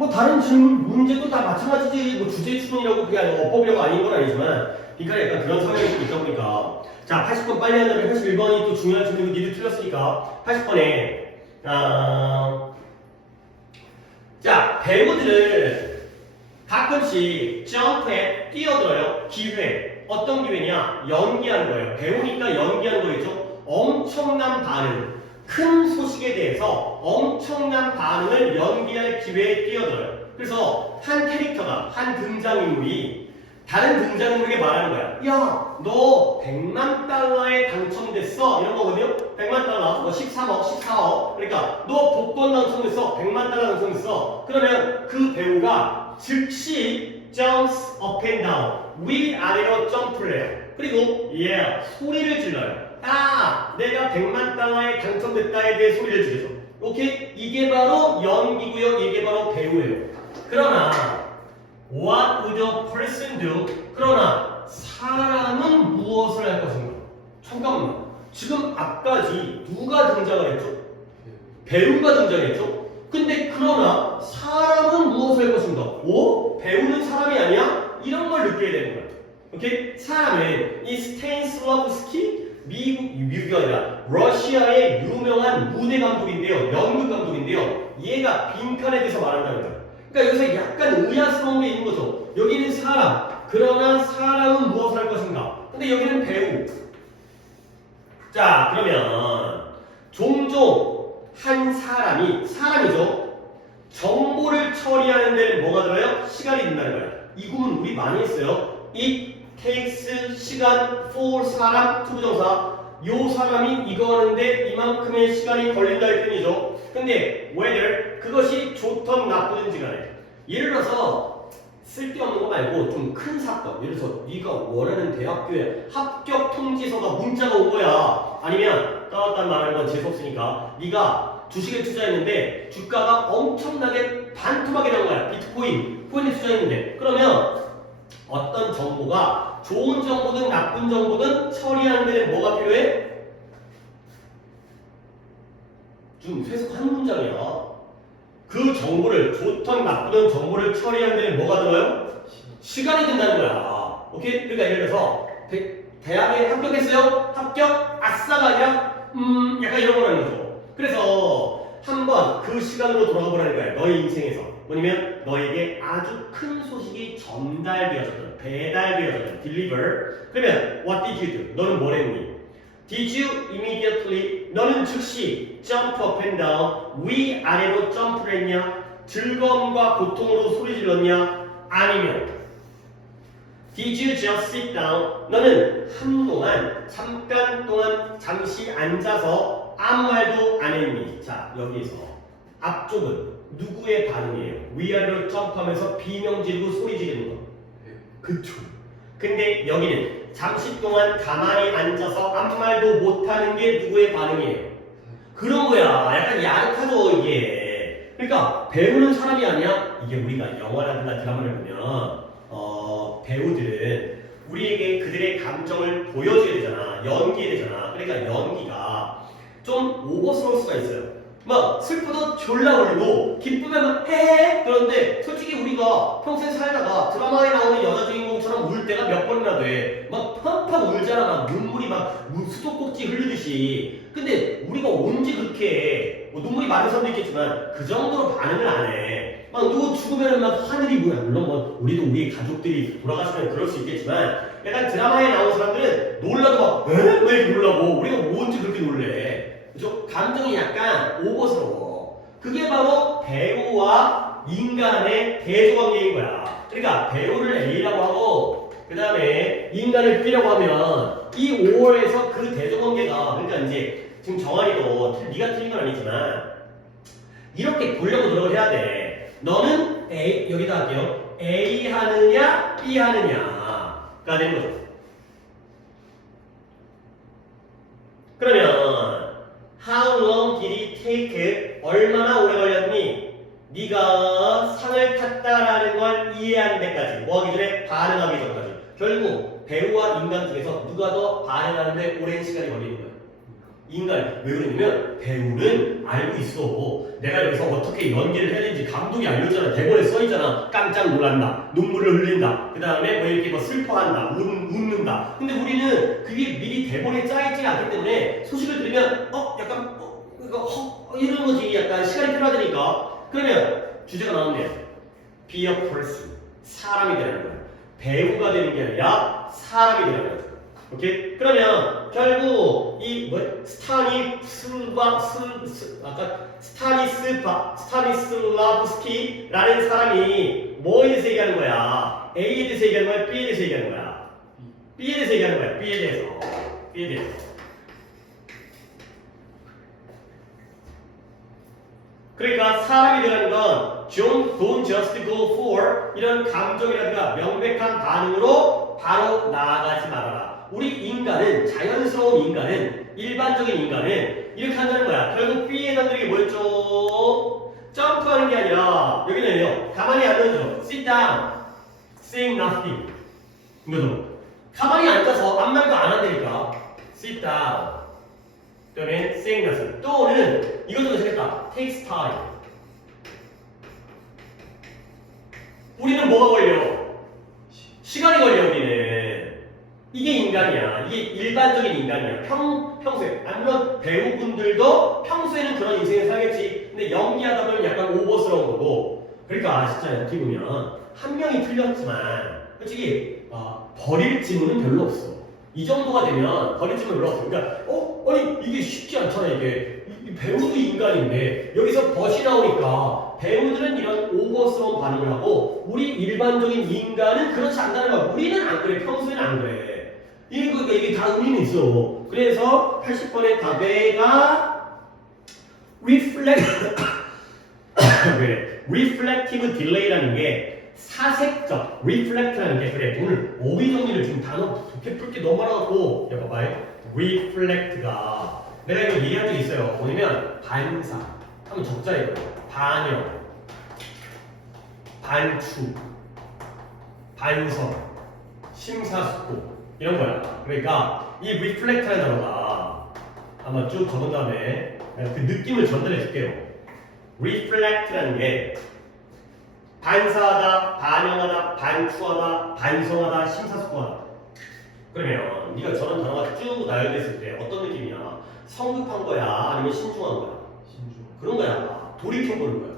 뭐 다른 질문 문제도 다 마찬가지지. 뭐 주제 추론이라고 그게 아니고 어법이라고 아닌 건 아니지만 그러니까 약간 그런 상황이 좀 있다 보니까 자 80번 빨리 한다면 81번이 또 중요한 질문이고 니들 틀렸으니까 80번에 자 배우들을 가끔씩 점프에 뛰어들어요. 기회. 어떤 기회냐? 연기하는 거예요. 배우니까 연기하는 거겠죠. 엄청난 반응. 큰 소식에 대해서 엄청난 반응을 연기할 기회에 뛰어들어요. 그래서 한 캐릭터가, 한 등장인물이 다른 등장인물에게 말하는 거야. 야, 너 100만 달러에 당첨됐어. 이런 거거든요. 100만 달러, 뭐 13억, 14억. 그러니까 너 복권 당첨됐어. 100만 달러 당첨됐어. 그러면 그 배우가 즉시 jumps up and down. 위아래로 점프를 해요. 그리고 소리를 질러요. 아, 내가 100만 달러에 당첨됐다에 대해 소리를 지르죠. 오케이? 이게 바로 연기고요. 이게 바로 배우예요. 그러나 what would a person do? 그러나 사람은 무엇을 할 것인가? 잠깐만. 지금 앞까지 누가 등장을 했죠? 배우가 등장했죠? 근데 그러나 사람은 무엇을 할 것인가? 오? 배우는 사람이 아니야? 이런 걸 느껴야 되는 거야. 오케이? 사람은 이 스테니슬라브스키 미국이 아니라 러시아의 유명한 무대 감독인데요. 연극 감독인데요. 얘가 빈칸에 대해서 말한다는 거예요. 그러니까 여기서 약간 의아스러운 게 있는 거죠. 여기는 사람, 그러나 사람은 무엇을 할 것인가? 근데 여기는 배우. 자, 그러면 종종 한 사람이죠. 정보를 처리하는 데는 뭐가 들어요? 시간이 든다는 거예요. 이 구문 우리 많이 했어요. It takes 시간 for 사람 투부정사. 요 사람이 이거 하는데 이만큼의 시간이 걸린다 할 뿐이죠. 근데 whether 그것이 좋든 나쁘든지 간에 예를 들어서 쓸데없는 거 말고 좀 큰 사건, 예를 들어서 네가 원하는 대학교에 합격 통지서가 문자가 온 거야. 아니면 따왔단 말하는 건 재수없으니까 네가 주식에 투자했는데 주가가 엄청나게 반토막이 난 거야. 비트코인에 투자했는데 그러면 어떤 정보가 좋은 정보든 나쁜 정보든 처리하는 데는 뭐가 필요해? 좀 회석 한 문장이야. 그 정보를 좋든 나쁘든 정보를 처리하는 데는 뭐가 들어요? 시간이 든다는 거야. 오케이? 그러니까 예를 들어서 대학에 합격했어요? 합격? 아싸가 아니라 약간 이런 거라는 거죠. 그래서 한번 그 시간으로 돌아가 보라는 거야. 너의 인생에서. 뭐냐면 너에게 아주 큰 소식이 전달되어졌던, 배달되어졌던, deliver. 그러면 what did you do? 너는 뭘 했니? Did you immediately? 너는 즉시 jump up and down, 위아래로 점프를 했냐? 즐거움과 고통으로 소리 질렀냐? 아니면 Did you just sit down? 너는 한동안, 잠깐 동안 잠시 앉아서 아무 말도 안 했니? 자, 여기에서 앞쪽은 누구의 반응이에요? 위아래로 점프하면서 비명 지르고 소리 지르는 거. 그쵸. 근데 여기는 잠시 동안 가만히 앉아서 아무 말도 못하는 게 누구의 반응이에요? 그런 거야. 약간 야릇하죠, 이게. 그러니까 배우는 사람이 아니야. 이게 우리가 영화라든가 드라마를 보면 배우들은 우리에게 그들의 감정을 보여줘야 되잖아. 연기해야 되잖아. 그러니까 연기가 좀 오버스러울 수가 있어요. 막 슬퍼도 졸라 울고 기쁘면 막 헤헤 그런데 솔직히 우리가 평생 살다가 드라마에 나오는 여자 주인공처럼 울 때가 몇 번이나 돼. 막 팡팡 울잖아. 막 눈물이 막 수도꼭지 흐르듯이. 근데 우리가 언제 그렇게 뭐 눈물이 많은 사람도 있겠지만 그 정도로 반응을 안 해. 막 누구 죽으면 막 하늘이 뭐야. 물론 뭐 우리도 우리 가족들이 돌아가시면 그럴 수 있겠지만 약간 드라마에 나온 사람들은 놀라도 막 에? 왜 이렇게 놀라고 우리가 언제 그렇게 놀래. 그죠? 감정이 약간 오버스러워. 그게 바로 배우와 인간의 대조관계인 거야. 그러니까 배우를 A라고 하고 그 다음에 인간을 B라고 하면 이 5월에서 그 대조관계가 그러니까 이제 지금 정한이도 네가 틀린 건 아니지만 이렇게 보려고 노력을 해야 돼. 너는 A 여기다 할게요. A 하느냐 B 하느냐가 되는 거죠. 그러면 How long did it take? 얼마나 오래 걸렸니? 네가 상을 탔다라는 걸 이해하는 데까지 뭐 하기 전에 반응하기 전까지 결국 배우와 인간 중에서 누가 더 반응하는데 오랜 시간이 걸리는 거예요? 인간. 왜 그러냐면 배우는 알고 있어. 내가 여기서 어떻게 연기를 해야 되는지 감독이 알려주잖아. 대본에 써있잖아. 깜짝 놀란다. 눈물을 흘린다. 그 다음에 뭐 이렇게 뭐 슬퍼한다. 웃는다. 근데 우리는 그게 미리 대본에 짜있지 않기 때문에 소식을 들으면 약간 이런 거지. 약간 시간이 필요하다니까. 그러면 주제가 나왔네요. Be a person. 사람이 되는 거야. 배우가 되는 게 아니라 사람이 되는 거야. 오케이? 그러면 결국 이 스타니슬라브스키라는 사람이 뭐에 대해서 얘기하는 거야? A에 대해서 얘기하는 거야? B에 대해서 얘기하는 거야? B에 대해서 얘기하는 거야. B에 대해서. 그러니까 사람이 되는 건 don't just go for 이런 감정이라든가 명백한 반응으로 바로 나아가지 말아라. 우리 인간은, 자연스러운 인간은, 일반적인 인간은 이렇게 한다는 거야. 결국 B에 단들이 게 뭐였죠? 점프하는 게 아니라 여기는요. 가만히 앉아줘. Sit down. Saying nothing. 이거죠. 가만히 앉아서 아무 말도 안 한다니까. Sit down. 그다음에 saying nothing. 또는 이것도 괜찮겠다. Takes time. 우리는 뭐가 걸려? 시간이 걸려. 우리는. 이게 인간이야. 이게 일반적인 인간이야. 평소에. 물론 배우분들도 평소에는 그런 인생을 살겠지. 근데 연기하다 보면 약간 오버스러운 거고. 그러니까 진짜 어떻게 보면 한 명이 틀렸지만 솔직히 버릴 질문은 별로 없어. 이 정도가 되면 버릴 질문 별로 없어. 그러니까 아니 이게 쉽지 않잖아. 이게 배우도 인간인데 여기서 벗이 나오니까 배우들은 이런 오버스러운 반응을 하고 우리 일반적인 인간은 그렇지 않다는 거야. 우리는 안 그래. 평소에는 안 그래. 이게 다 의미는 있어. 그래서 80번의 답에가 reflective delay라는 게 사색적, reflect라는 게 그래. 오늘 어휘 정리를 지금 단어 풀 게 너무 많아갖고 야 봐봐요. reflect가 내가 이거 얘기한 적이 있어요. 뭐냐면 반사 하면 적자예요. 반영, 반추, 반성, 심사숙고 이런 거야. 그러니까 이 reflect라는 단어가 아마 쭉 적은 다음에 그 느낌을 전달해 줄게요. reflect라는 게 반사하다, 반영하다, 반추하다, 반성하다, 심사숙고하다. 그러면 네가 저런 단어가 쭉 나열됐을 때 어떤 느낌이야? 성급한 거야? 아니면 신중한 거야? 그런 거야. 돌이켜보는 거야.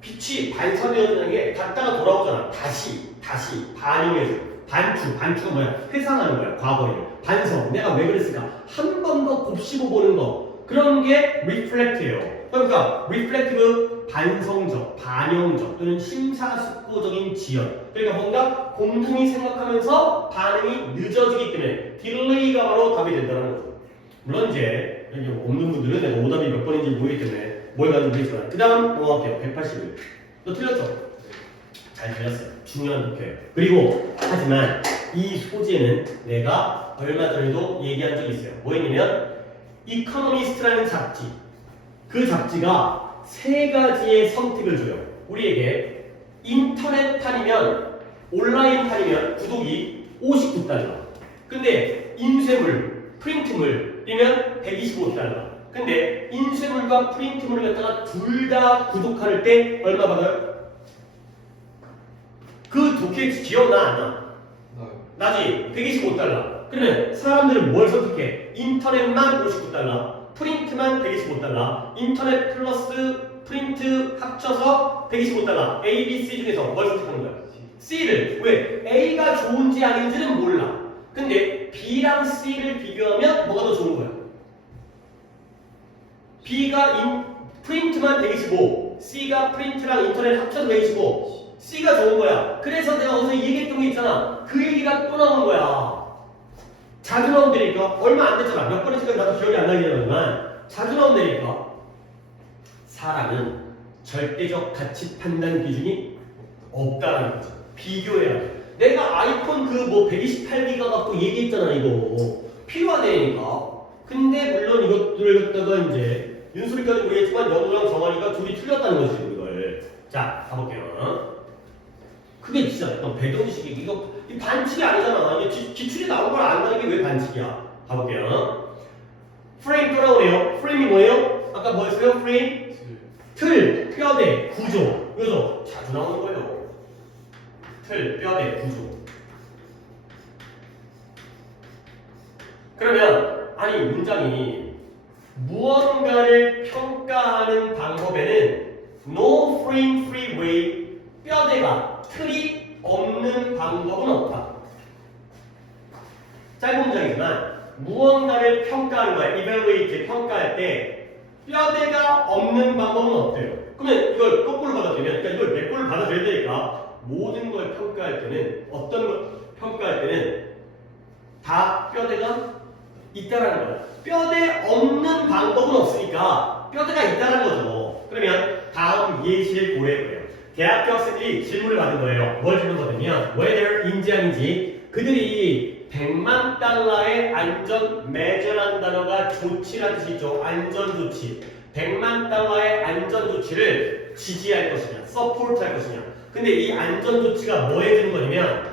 빛이 반사되어지는 게 갔다가 돌아오잖아. 다시 반영해줘. 반추가 뭐야? 회상하는 거야. 과거를. 반성. 내가 왜 그랬을까? 한 번 더 곱씹어 보는 거. 그런 게 reflect예요. 그러니까 reflective 반성적, 반영적 또는 심사숙고적인 지연. 그러니까 뭔가 공중히 생각하면서 반응이 늦어지기 때문에 delay가 바로 답이 된다는 거죠. 물론 이제 여기 없는 분들은 내가 오답이 몇 번인지 모르기 때문에 뭘 가지고 모르겠지만 그 다음 넘어갈게요. 181. 너 틀렸죠? 잘 틀렸어요. 중요한 목표예요. 그리고 하지만 이 소재는 내가 얼마 전에도 얘기한 적이 있어요. 뭐였냐면 이코노미스트라는 잡지. 그 잡지가 세 가지의 선택을 줘요. 우리에게 인터넷판이면 온라인판이면 구독이 59달러. 근데 인쇄물, 프린트물이면 125달러. 근데 인쇄물과 프린트물을 갖다가 둘 다 구독할 때 얼마 받아요? 그 독해 기억나 안 나? 나지? 125달러. 그러면 사람들은 뭘 선택해? 인터넷만 59달러, 프린트만 125달러, 인터넷 플러스 프린트 합쳐서 125달러. A, B, C 중에서 뭘 선택하는 거야? C를. 왜? A가 좋은지 아닌지는 몰라. 근데 B랑 C를 비교하면 뭐가 더 좋은 거야? B가 프린트만 125, C가 프린트랑 인터넷 합쳐서 125. C가 좋은 거야. 그래서 내가 어제 얘기했던 게 있잖아. 그 얘기가 또 나오는 거야. 자주 나온다니까. 얼마 안 됐잖아. 몇 번의 시간 나도 기억이 안 나긴 하지만 자주 나온다니까. 사람은 절대적 가치 판단 기준이 없다는 거지. 비교해야 돼. 내가 아이폰 그 뭐 128기가 갖고 얘기했잖아. 이거 필요하다니까. 근데 물론 이것들을 갖다가 이제 윤수리까지 모르겠지만 영우랑 정환이가 둘이 틀렸다는 거지. 이걸. 자 가볼게요. 그게 진짜 약간 배경지식이 이거 반칙이 아니잖아. 이게 기출이 나온 걸 안다는 게 왜 반칙이야? 가볼게요. 프레임 또 나오네요. 프레임이 뭐예요? 아까 뭐였어요? 프레임? 틀, 뼈대, 구조. 이거죠? 자주 나오는 거예요. 틀, 뼈대, 구조. 그러면 아니 문장이 무언가를 평가하는 방법에는 no frame free way 뼈대가 틀이 없는 방법은 없다. 짧은 문장이지만 무언가를 평가하는 거야. evaluate 평가할 때 뼈대가 없는 방법은 없대요. 그러면 이걸 거꾸로 받아들이면 그러니까 이걸 몇 걸로 받아들여야 되니까 모든 걸 평가할 때는 어떤 걸 평가할 때는 다 뼈대가 있다라는 거야. 뼈대 없는 방법은 없으니까 뼈대가 있다라는 거죠. 그러면 다음 예시를 고려해보래요. 대학교 학생들이 질문을 받은 거예요. 뭘 질문 받으면 whether인지 아닌지 그들이 100만 달러의 안전 measure라는 단어가 조치라는 뜻이 있죠. 안전 조치. 100만 달러의 안전 조치를 지지할 것이냐, support 할 것이냐. 근데 이 안전 조치가 뭐 해주는 거냐면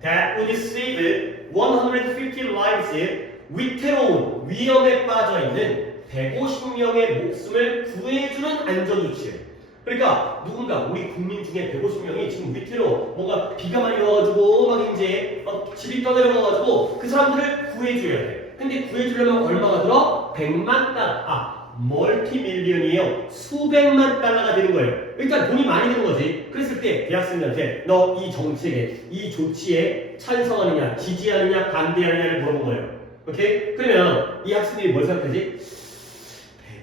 that would save 150 lives 위태로운 위험에 빠져있는 150명의 목숨을 구해주는 안전조치예요. 그러니까 누군가 우리 국민 중에 150명이 지금 위태로워 뭔가 비가 많이 와가지고 막 이제 집이 떠내려가가지고 그 사람들을 구해줘야 돼. 근데 구해주려면 얼마가 들어? 100만 달러. 멀티밀리언이에요. 수백만 달러가 되는 거예요. 일단 돈이 많이 드는 거지. 그랬을 때 대학생들한테 너 이 정책에 이 조치에 찬성하느냐 지지하느냐 반대하느냐를 물어본 거예요. 오케이? 그러면 이 학생들이 뭘 생각하지?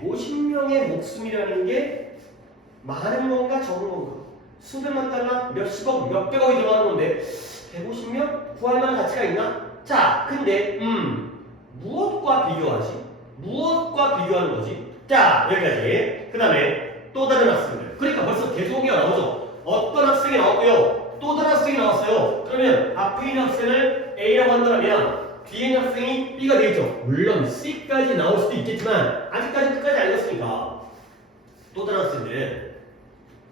150명의 목숨이라는 게 많은 건가 적은 건가? 수백만 달러, 몇십억, 몇백억이 들어가는 건데 150명? 구할 만한 가치가 있나? 자, 근데 무엇과 비교하지? 무엇과 비교하는 거지? 자, 여기까지. 그 다음에 또 다른 학생들. 그러니까 벌써 계속이가 나오죠. 어떤 학생이 나왔고요. 또 다른 학생이 나왔어요. 그러면 앞에 있는 학생을 A라고 한다면 뒤에 있는 학생이 B가 되겠죠. 물론 C까지 나올 수도 있겠지만 아직까지 끝까지 안 읽었으니까 또 다른 학생들은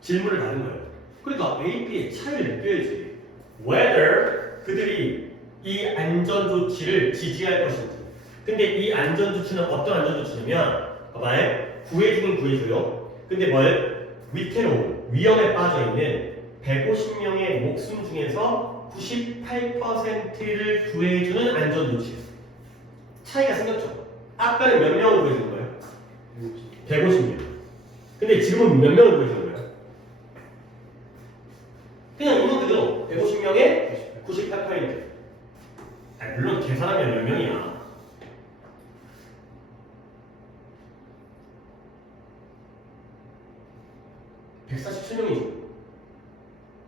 질문을 받은 거예요. 그러니까 A, B의 차이를 느껴야지. Whether 그들이 이 안전조치를 지지할 것인지. 근데 이 안전조치는 어떤 안전조치냐면 봐봐요. 구해주긴 구해줘요. 근데 뭘? 위태로운 위험에 빠져있는 150명의 목숨 중에서 98%를 구해주는 안전조치. 차이가 생겼죠. 아까는 몇 명을 구해주는 거예요? 150명. 근데 지금은 몇 명을 구해주는 거예요? 그냥 있는 그대로 150명의 98%. 물론 계산하면 몇 명이야? 147명이죠.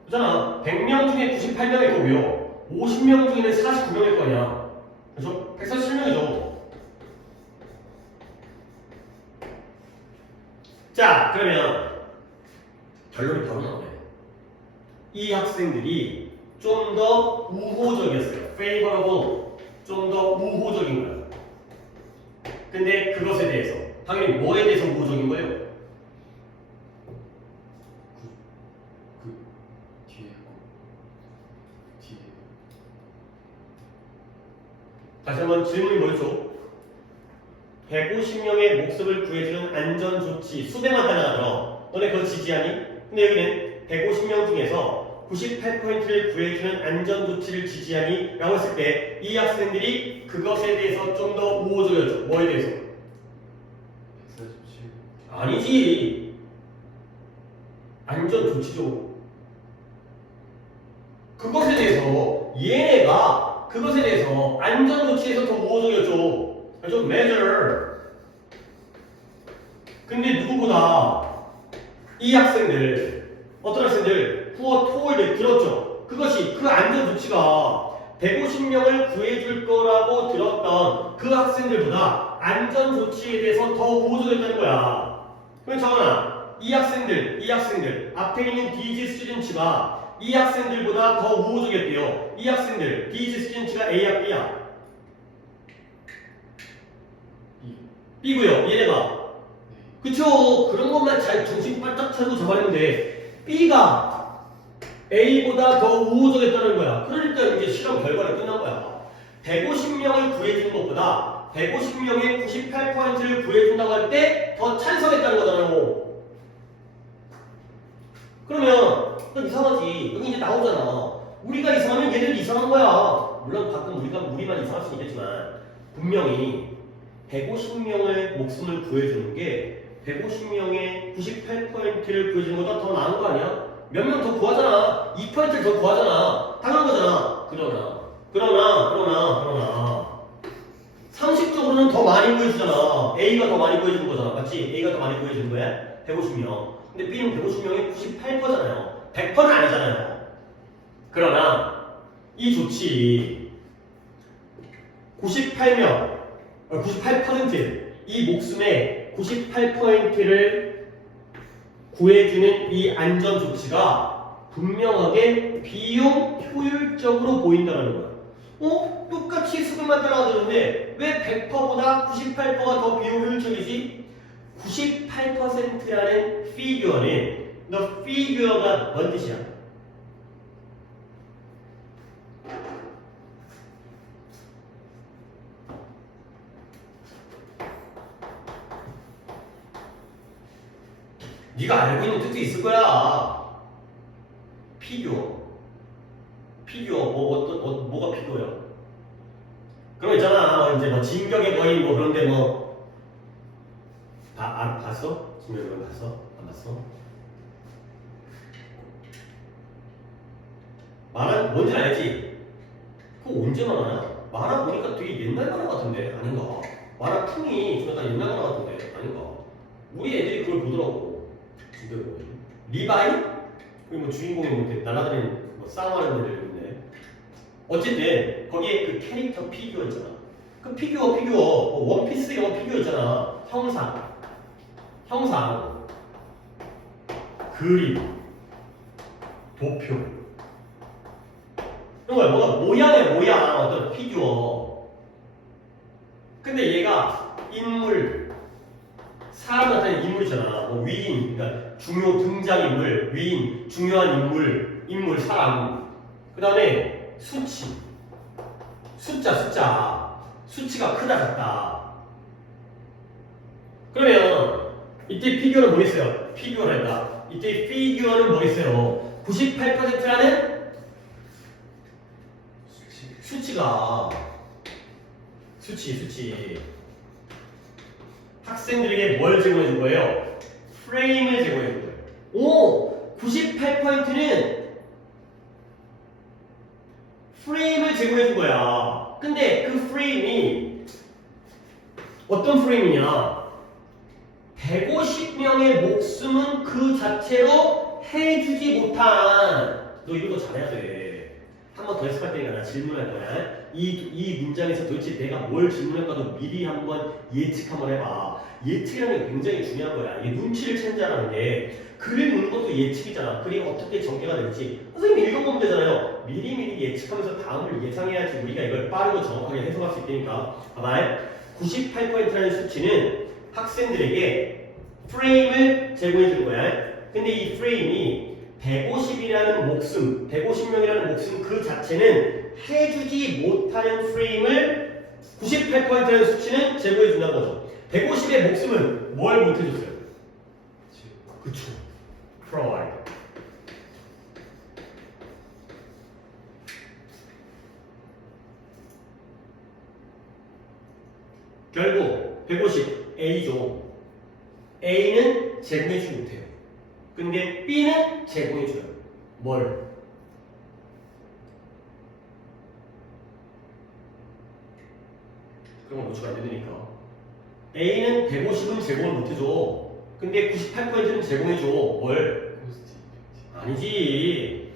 그잖아. 100명 중에 98명일 거고요. 50명 중에는 49명일 거 아니야. 그죠? 147명이죠. 자, 그러면 결론이 바로 나오네. 이 학생들이 좀 더 우호적이었어요. favorable. 좀 더 우호적인 거예요. 근데 그것에 대해서 당연히 뭐에 대해서 우호적인 거예요? 다시 한번 질문이 뭐였죠? 150명의 목숨을 구해주는 안전조치 수백만 달러가 들어. 너네 그거 지지하니? 근데 여기는 150명 중에서 98%를 구해주는 안전조치를 지지하니? 라고 했을 때 이 학생들이 그것에 대해서 좀 더 우호적이었죠. 뭐에 대해서? 아니지. 안전조치죠. 그것에 대해서 얘네가 그것에 대해서 안전조치에서 더 우호적이었죠. 그렇죠? measure. 근데 누구보다 이 학생들, 어떤 학생들, who told 들었죠. 그것이 그 안전조치가 150명을 구해줄 거라고 들었던 그 학생들보다 안전조치에 대해서 더 우호적이었다는 거야. 그럼 정원아, 이 학생들, 앞에 있는 DG 스튜던츠가 이 학생들보다 더 우호적이었대요. 이 학생들, DG 스튜던츠가 A야, B야? B고요. 얘네가. 그쵸? 그런 것만 잘 정신 바짝 차리고 잡았는데 B가 A보다 더 우호적이었다는 거야. 그러니까 이제 실험 결과는 끝난 거야. 150명을 구해주는 것보다 150명의 98%를 구해준다고 할 때 더 찬성했다는 거잖아요. 그러면 이상하지. 여기 이제 나오잖아. 우리가 이상하면 얘들 이상한 거야. 물론 가끔 우리만 이상할 수 있겠지만 분명히 150명의 목숨을 구해주는 게 150명의 98%를 구해주는 것보다 더 나은 거 아니야? 몇 명 더 구하잖아. 2%를 더 구하잖아. 당한 거잖아. 그러나 상식적으로는 더 많이 구해주잖아. A가 더 많이 구해주는 거잖아. 맞지? A가 더 많이 구해주는 거야. 150명. 근데 B는 150명의 98%잖아요. 100%는 아니잖아요. 그러나 이 조치 98%이 목숨의 98%를 구해주는 이 안전 조치가 분명하게 비용 효율적으로 보인다는 거야. 똑같이 수급만 따라가는데 왜 100%보다 98%가 더 비용 효율적이지? 98%라는 figure는 the figure가 뭔 뜻이야? 네가 알고 있는 뜻도 있을 거야. 피규어 뭐가 피규어야? 그럼 있잖아 이제 뭐 진격의 거인 뭐 그런데 뭐 봤어? 진격의 거인 봤어? 안 봤어? 만화 뭔지 알지? 그거 언제 만화야? 만화 보니까 되게 옛날 만화 같은데 아닌가? 만화 풍이 좀 약간 옛날 만화 같은데 아닌가? 우리 애들이 그걸 보더라고. 진격의 거인 리바이? 그리고 뭐 주인공이 뭐 이렇게 날아다니는 뭐 싸움하는 애들 있는데 어쨌든 거기에 그 캐릭터 피규어 있잖아. 그 피규어 원피스 이런 거 피규어 있잖아. 형상 그림 도표 이런 거야. 뭐가 모양이야 모양 어떤 피규어. 근데 얘가 인물 사람 나타내는 인물이잖아. 뭐 위인 그러니까 중요 등장인물 위인 중요한 인물 사람 그 다음에 수치가 크다 작다. 그러면 이때 피규어는 뭐 있어요? 피규어란다. 이때 피규어는 뭐 있어요? 98%라는 수치 학생들에게 뭘 제공해 준 거예요? 프레임을 제공해 준 거예요. 98%는 프레임을 제공해 준 거야. 근데 그 프레임이 어떤 프레임이냐? 150명의 목숨은 그 자체로 해주지 못한. 너 이런 거 잘해야 돼. 한 번 더 연습할 테니까 나 질문할 거야. 이 문장에서 도대체 내가 뭘 질문할까도 미리 한번 예측 한번 해봐. 예측이라는 게 굉장히 중요한 거야. 이게 눈치를 챈다라는 게 글을 읽는 것도 예측이잖아. 글이 어떻게 전개가 될지 선생님이 읽어보면 되잖아요. 미리미리 예측하면서 다음을 예상해야지 우리가 이걸 빠르고 정확하게 해석할 수 있으니까. 봐봐. 98%라는 수치는 학생들에게 프레임을 제공해 주는 거야. 근데 이 프레임이 150이라는 목숨, 150명이라는 목숨 그 자체는 해주지 못하는 프레임을 98%라는 수치는 제공해 준다는 거죠. 150의 목숨은 뭘 못 해줬어요? 그쵸. provide. 결국 150 A죠. A는 제공해주지 못해요. 근데 B는 제공해줘요. 뭘? 그런 걸 노출 안 되니까. A는 150은 제공을 못해줘. 근데 98%는 제공해줘. 뭘? 아니지.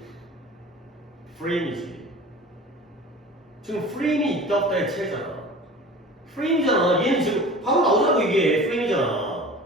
프레임이지. 지금 프레임이 있다 없다의 차이잖아. 프레임이잖아. 얘는 지금 바로 나오잖아. 이게 프레임이잖아.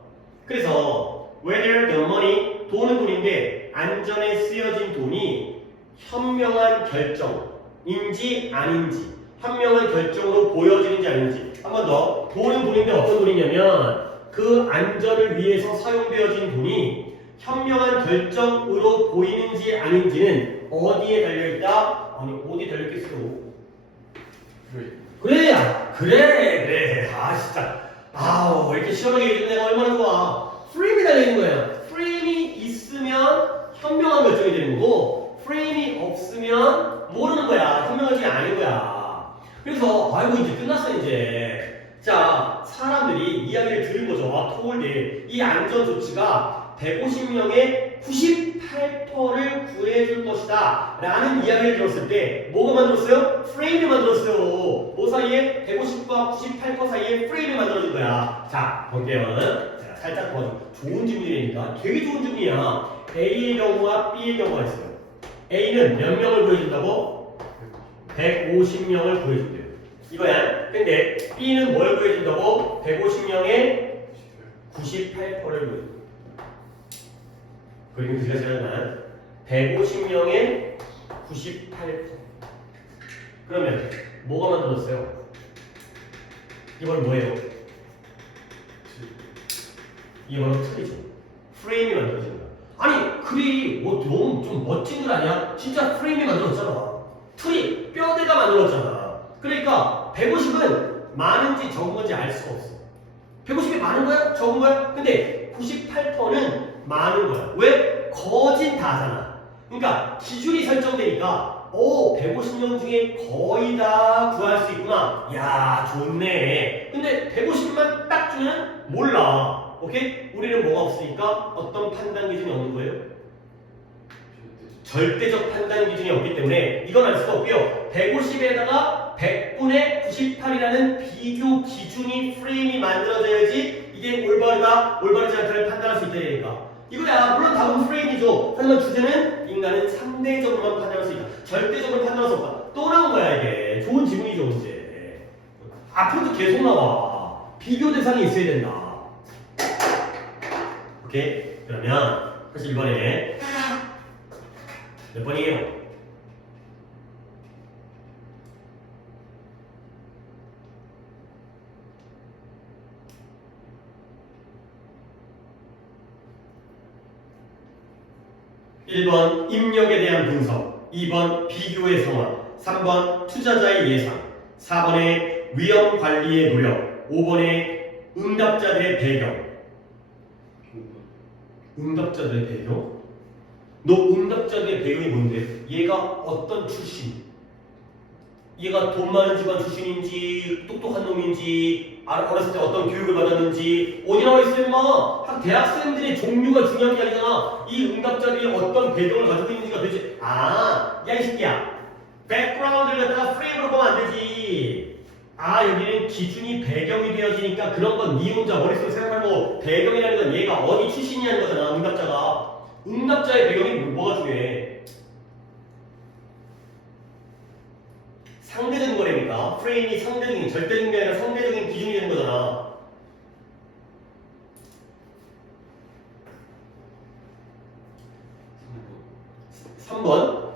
그래서 whether the money 돈은 돈인데 안전에 쓰여진 돈이 현명한 결정인지 아닌지 현명한 결정으로 보여지는지 아닌지 한 번 더. 돈은 돈인데 어떤 돈이냐면 그 안전을 위해서 사용되어진 돈이 현명한 결정으로 보이는지 아닌지는 어디에 달려있다? 아니 어디에 달려있겠어요? 그래, 야, 그래. 아, 진짜. 아우, 이렇게 시원하게 얘기해주면 내가 얼마나 좋아. 프레임이 달려있는 거예요. 프레임이 있으면 현명한 결정이 되는 거고, 프레임이 없으면 모르는 거야. 현명한 결정이 아닌 거야. 그래서, 아이고, 이제 끝났어, 이제. 자, 사람들이 이야기를 들은 거죠. 토홀드. 이 안전조치가 150명의 98%를 구해줄 것이다 라는 이야기를 들었을 때 뭐가 만들었어요? 프레임이 만들었어요. 그 사이에 150과 98% 사이에 프레임이 만들어진 거야. 자, 볼게요. 자, 살짝 더 좋은 질문이니까 되게 좋은 질문이야. A의 경우와 B의 경우가 있어요. A는 몇 명을 구해준다고? 150명을 구해준대요. 이거야. 근데 B는 뭘 구해준다고? 150명의 98%를 구해준대요. 그림이 그려지려면 150명의 98%. 그러면 뭐가 만들었어요? 이건 뭐예요? 이건 틀이죠. 프레임이 만들어진 거야. 아니 글이 뭐 너무 좀 멋진 글 아니야? 진짜 프레임이 만들어졌잖아. 틀이 뼈대가 만들어졌잖아. 그러니까 150은 많은지 적은 건지 알 수가 없어. 150이 많은 거야? 적은 거야? 근데 98%는 많은 거야. 왜? 거진 다잖아. 그러니까 기준이 설정되니까 150명 중에 거의 다 구할 수 있구나. 야, 좋네. 근데 150만 딱 주면 몰라. 오케이? 우리는 뭐가 없으니까 어떤 판단 기준이 없는 거예요? 절대적 판단 기준이 없기 때문에 이건 알 수가 없고요. 150에다가 100분의 98이라는 비교 기준이 프레임이 만들어져야지 이게 올바르다, 올바르지 않다를 판단할 수 있다니까. 이거야. 물론 답은 프레임이죠. 하지만 주제는 인간은 상대적으로만 판단할 수 있다. 절대적으로 판단할 수 없다. 또 나온 거야 이게. 좋은 지문이죠 이제. 앞으로도 계속 나와. 비교 대상이 있어야 된다. 오케이? 그러면 사실 이번에 몇 번이에요? 1번 입력에 대한 분석, 2번 비교의 상황, 3번 투자자의 예상, 4번의 위험 관리의 노력, 5번의 응답자들의 배경. 응답자들의 배경? 너 응답자들의 배경이 뭔데? 얘가 어떤 출신? 얘가 돈 많은 집안 출신인지 똑똑한 놈인지 어렸을 때 어떤 교육을 받았는지 어디 나와 있어 임마? 대학생들의 종류가 중요한 게 아니잖아. 이 응답자들이 어떤 배경을 가지고 있는지가 도대체 야 이 새끼야 백그라운드를 갖다가 프레임으로 보면 안 되지. 여기는 기준이 배경이 되어지니까 그런 건 네 혼자 머릿속에 생각하고 배경이라는 건 얘가 어디 출신이냐는 거잖아. 응답자의 배경이 뭐가 중요해? 상대적인 거라니까. 프레임이 상대적인, 절대적인 게 아니라 상대적인 기준이 되는 거잖아. 삼 번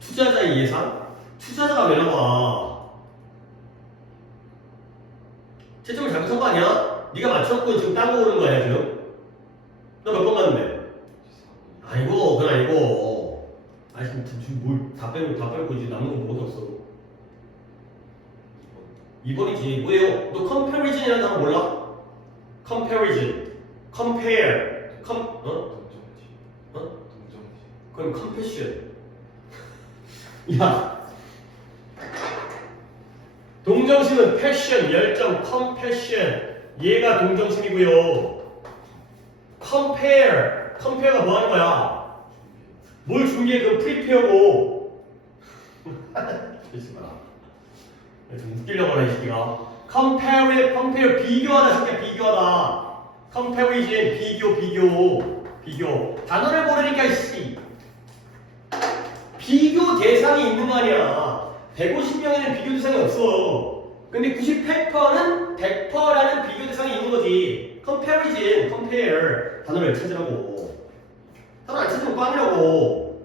투자자의 예상? 투자자가 왜 나와? 채점을 잘못한 거 아니야? 네가 맞췄고 지금 딴 거 고른 거야 지금? 너 몇 번 갔는데? 아니고 그건 아니고. 지금 뭘 다 빼고 이제 남은 거 뭐가 없어. 2번이지. 뭐예요? 너 comparison이라는 단어 몰라? comparison, compare, 그럼 compassion. 야, 동정심은 passion, 열정, compassion. 얘가 동정심이고요. compare가 뭐 하는 거야? 뭘 준비해? 그럼 prepare고. 그러지 마. 좀 웃기려고 하네 이 새끼가. compare 비교하다 새끼야. 비교하다. comparison 비교. 단어를 모르니까 씨. 비교 대상이 있는 거 아니야. 150명에는 비교 대상이 없어. 근데 98%는 100%라는 비교 대상이 있는 거지. comparison, compare. 단어를 찾으라고. 단어 안 찾으면 꽝이라고.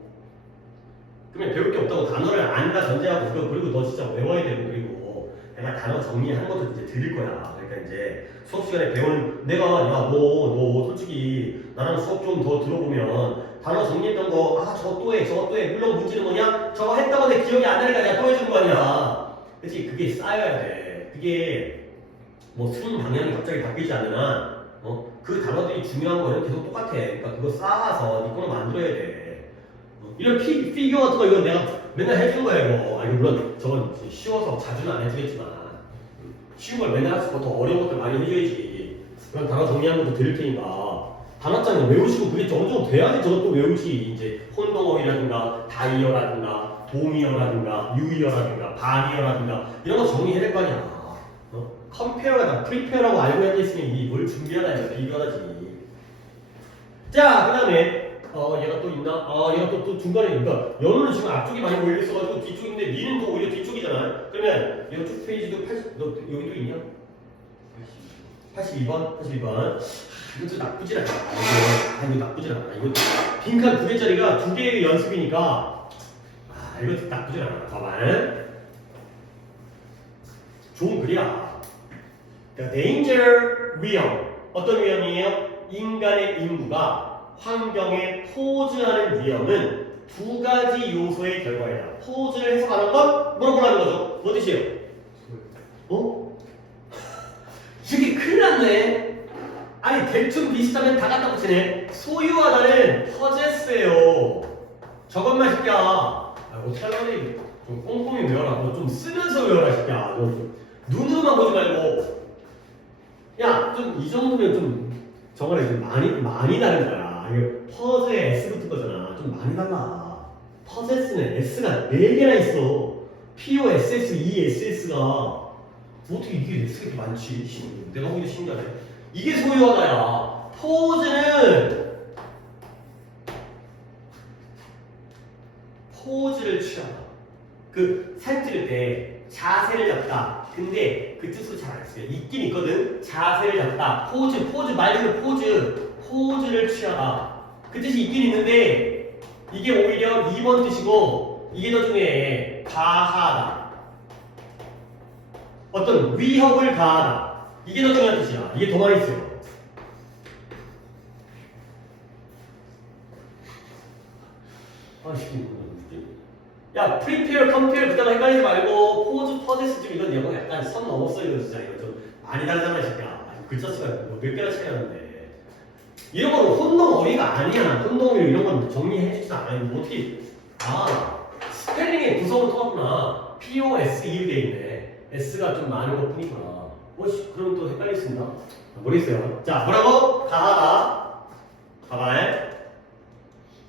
그러면 배울 게 없다고. 단어를 안다 전제하고 그리고 너 진짜 외워야 되고. 그리고 내가 단어 정리하는 것도 이제 드릴 거야. 그러니까 이제 수업 시간에 배운 내가 너 솔직히 나랑 수업 좀 더 들어보면 단어 정리했던 거 저거 또 해. 물론 문제는 뭐냐? 저거 했다고 내 기억이 안 나니까 내가 또 해주는 거 아니야. 그치? 그게 쌓여야 돼. 그게 뭐 수능 방향이 갑자기 바뀌지 않는 한 그 단어들이 중요한 거는 계속 똑같아. 그러니까 그거 쌓아서 네 거로 만들어야 돼. 이런 피규어 같은 거 이건 내가 맨날 해주는 거야 이거. 아니 물론 저건 쉬워서 자주는 안 해주겠지만 쉬운 걸 맨날 할수 있고 더 어려운 것들 많이 해줘야지. 그런 단어 정리하는 것도 드릴 테니까 단어장을 외우시고 그게 어느 정도 돼야지 저것도 외우지. 이제 혼동어이라든가 다이어라든가 도미어라든가 유이어라든가 반이어라든가 이런 거 정리해야 될 거 아니야. 컴페어라든가 프리페어라고 알고 앉아있으면 이뭘 준비하다니까 비교하다지. 자, 그 다음에 얘가 또 있나? 얘가 또 중간에 그러니까 연우는 지금 앞쪽이 많이 몰려있어가지고 뒤쪽인데 니는 또 오히려 뒤쪽이잖아. 그러면 이쪽 페이지도 80, 너 여기도 있냐? 82번? 82번. 이것도 나쁘진 않아. 이거 나쁘진 않아. 이거 빈칸 2개짜리가 2개의 연습이니까 이것도 나쁘진 않아. 봐봐. 좋은 글이야. 그러니까 danger, 위험. 어떤 위험이에요? 인간의 인구가 환경에 포즈하는 위험은 두 가지 요소의 결과이다. 포즈를 해석하는 건 뭐라는 거죠? 뭐 뜻이에요? 이게 큰일 났네. 아니 대충 비슷하면 다 갖다 붙이네. 소유하다는 possess예요. 저것만 시켜. 어떻게 하려니? 좀 꼼꼼히 외워라. 너 좀 쓰면서 외워라 시켜. 너 눈으로만 보지 말고. 야, 좀 이 정도면 좀 저거를 좀 많이 다른 거야. 이거 퍼즈에 S 붙은 거잖아. 좀 많이 달라. 퍼제스는 S가 4개나 있어. POSS, ESS가 어떻게 이게 S가 이렇게 많지? 내가 보기도 신기하네. 이게 소유하다야. 포즈를 취하다. 그 살찌를 때 자세를 잡다. 근데 그 뜻으로 잘 안 써요. 있긴 있거든. 자세를 잡다. 포즈 말 그대로 포즈를 취하다. 그 뜻이 있긴 있는데 이게 오히려 2번 뜻이고 이게 더 중요해. 가하다. 어떤 위협을 가하다. 이게 더 중요한 뜻이야. 이게 더 많이 써요. 야, prepare, compare 그다가 헷갈리지 말고 pose, possess 좀 이건 영어 약간 선 넘었어 이거 진짜 이거 좀 많이 다르잖아 진짜. 글자 수가 몇 개나 차이 나는데 이런 거는 혼동어휘가 아니야. 혼동어휘 이런 건 정리해주지도 않아요. 뭐 어떻게 스펠링의 구성은 똑같구나. POS 이렇게 돼 있네. S가 좀 많은 것 뿐이구나. 그럼 또 헷갈리겠습니다. 모르겠어요. 자, 뭐라고? 가하다. 가발.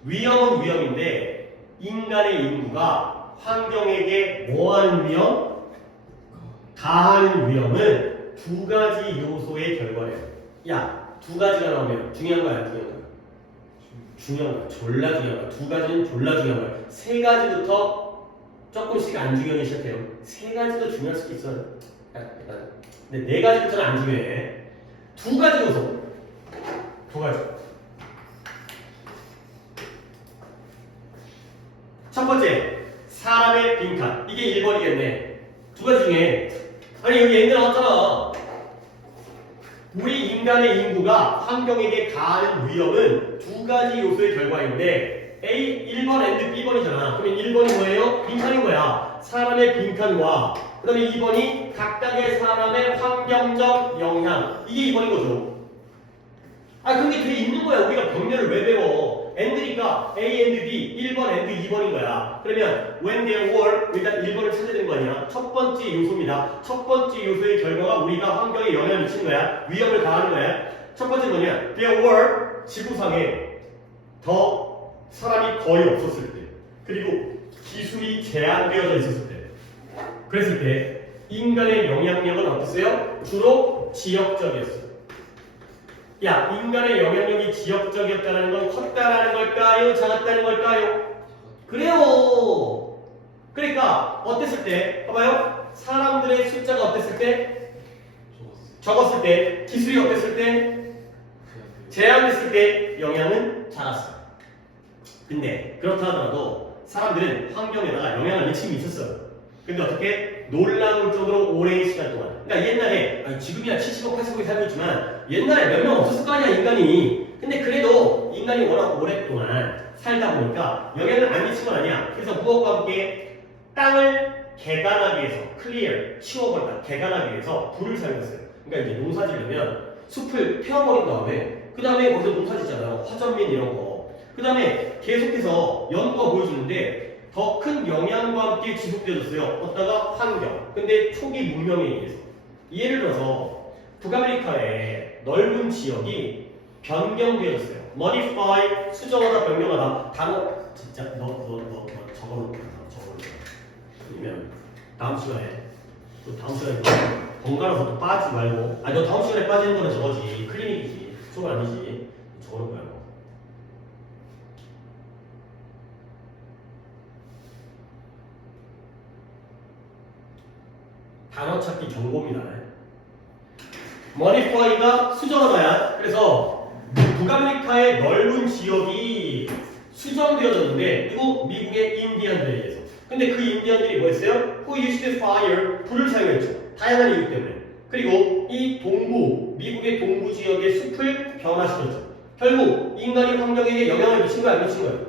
위험은 위험인데 인간의 인구가 환경에게 뭐하는 위험? 가하는 위험은 두 가지 요소의 결과예요. 야, 두 가지가 나오면 중요한 거야, 중요한 거야. 중요한 거야. 졸라 중요한 거야. 두 가지는 졸라 중요한 거야. 세 가지부터 조금씩 안 중요하기 시작해요. 세 가지도 중요할 수도 있어요. 근데 네 가지부터는 안 중요해. 두 가지 요소. 두 가지. 첫 번째, 사람의 빈칸. 이게 1번이겠네. 두 가지 중에 아니 여기 옛날에 나왔잖아. 우리 인간의 인구가 환경에게 가하는 위험은 두 가지 요소의 결과인데 A, 1번 and B번이잖아. 그러면 1번이 뭐예요? 빈칸인 거야. 사람의 빈칸과 그 다음에 2번이 각각의 사람의 환경적 영향. 이게 2번인 거죠. 그게 돼 있는 거야. 우리가 병렬을 왜 배워? and니까 A and B, 1번 and 2번인 거야. 그러면 when there were, 일단 1번을 찾아야 되는 거 아니야. 첫 번째 요소입니다. 첫 번째 요소의 결과가 우리가 환경에 영향을 미치는 거야. 위험을 가하는 거야. 첫 번째 뭐냐? there were, 지구상에 더 사람이 거의 없었을 때, 그리고 기술이 제한되어져 있었을 때, 그랬을 때 인간의 영향력은 어땠어요? 주로 지역적이었어요. 야, 인간의 영향력이 지역적이었다는 건 컸다라는 걸까요? 작았다는 걸까요? 그래요. 그러니까 어땠을 때, 봐봐요. 사람들의 숫자가 어땠을 때? 적었을 때. 기술이 어땠을 때? 제한됐을 때 영향은 작았어요. 근데 그렇다 하더라도 사람들은 환경에다가 영향을 미치기 있었어요. 근데 어떻게? 놀라울 정도로 오랜 시간 동안. 그러니까 옛날에 지금이야 70억, 80억이 살고 있지만 옛날에 몇 명 없었을 거 아니야 인간이. 근데 그래도 인간이 워낙 오랫동안 살다 보니까 영향을 안 미친 건 아니야. 그래서 무엇과 함께 땅을 개간하기 위해서 clear, 치워버린다. 개간하기 위해서 불을 사용했어요. 그러니까 이제 농사 지려면 숲을 태워버린 다음에 그 다음에 거기서 농사 짓잖아요. 화전민 이런 거. 그 다음에 계속해서 연구가 보여주는데 더 큰 영향과 함께 지속되어졌어요. 어디다가 환경. 근데 초기 문명에 의해서. 예를 들어서 북아메리카의 넓은 지역이 변경되었어요. modify, 수정하다, 변경하다. 단어 진짜 너 저걸로 아니면 다음 시간에 또 다음 시간에 번갈아서 또 빠지지 말고 너 다음 시간에 빠지는 거는 저거지 클리닉이지 저건 아니지 저거는 거야 뭐. 단어 찾기 경고입니다. modify가 수정하다야. 그래서 북아메리카의 넓은 지역이 수정되어졌는데 그리고 미국의 인디언들에 의해서. 근데 그 인디언들이 뭐였어요? Who used fire? 불을 사용했죠. 다양한 이유 때문에. 그리고 이 동부, 미국의 동부 지역의 숲을 변화시켰죠. 결국 인간이 환경에게 영향을 미친 거야, 안 미친 거예요?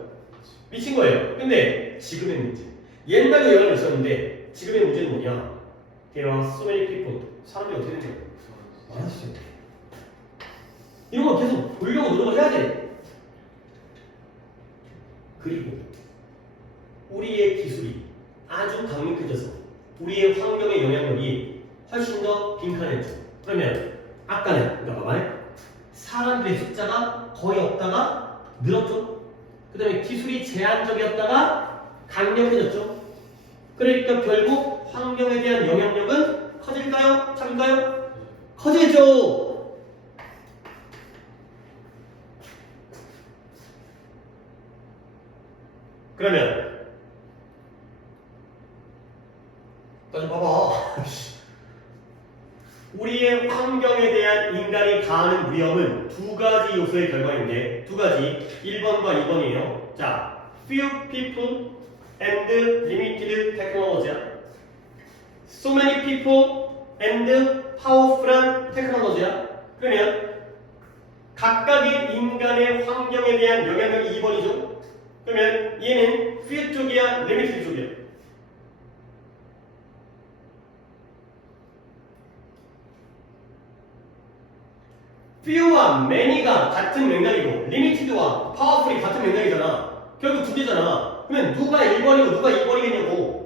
미친 거예요. 근데 지금의 문제. 옛날에 영향을 미쳤는데 지금의 문제는 뭐냐? There are so many people. 사람들이 어떻게 되는 거예요? 많아지죠. 이런 거 계속 보려고 노력을 해야 돼. 그리고 우리의 기술이 아주 강력해져서 우리의 환경의 영향력이 훨씬 더 빈칸했죠. 그러면 아까는 그러니까 봐봐요. 사람들의 숫자가 거의 없다가 늘었죠. 그 다음에 기술이 제한적이었다가 강력해졌죠. 그러니까 결국 환경에 대한 영향력은 커질까요? 작을까요? 커지죠. 그러면 좀 봐봐. 우리의 환경에 대한 인간이 가하는 위험은 두 가지 요소의 결과인데 두 가지 1번과 2번이에요. 자, few people and limited technology. So many people and powerful technology. 그러면 각각의 인간의 환경에 대한 영향력이 2번이죠. 그러면 얘는 few 쪽이야, limited 쪽이야. few와 many가 같은 맥락이고 limited와 powerful이 같은 맥락이잖아. 결국 두 개잖아. 그러면 누가 1번이고 누가 2번이겠냐고.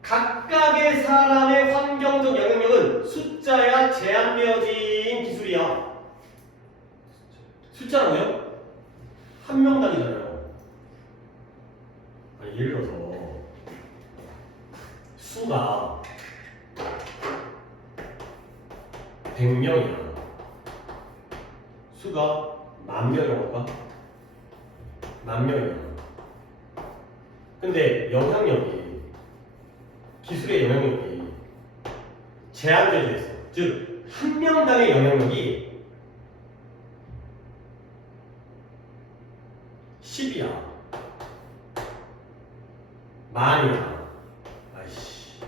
각각의 사람의 환경적 영향력은 숫자야 제한되어진 기술이야. 숫자라고요? 한 명당이잖아요. 아니, 예를 들어서 수가 100명이야. 수가 10,000명이라고 할까? 10,000명이야. 근데 영향력이 기술의 영향력이 제한되어 있어. 즉, 한 명당의 영향력이 10이야. 만이야. 아이씨.